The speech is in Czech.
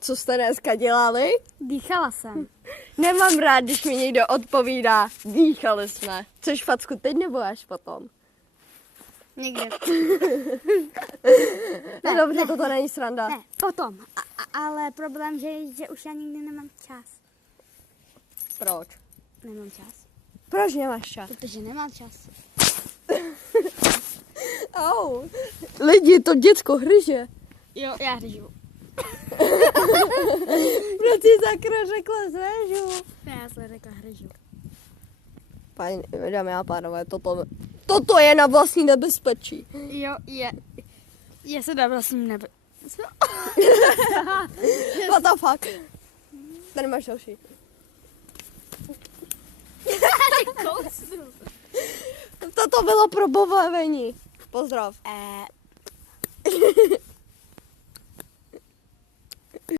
co jste dneska dělali? Dýchala jsem. Nemám rád, když mi někdo odpovídá, dýchali jsme. Chceš facku teď nebo až potom? Někde. No dobře, toto není sranda. Ne, potom. Ale problém, že už já nikdy nemám čas. Proč? Nemám čas. Proč nemáš čas? Protože nemám čas. Au. Lidi, to děcko hryže. Jo, já hřižu. Proč jsi sakra řekla zvěžu? Já jsem řekla hřižu. Paní, dámy a pánové, toto je na vlastní nebezpečí. Jo, je se dá vlastním nebe. Co? What the fuck? Tady máš další. Toto bylo pro pobavení. Pozdrav.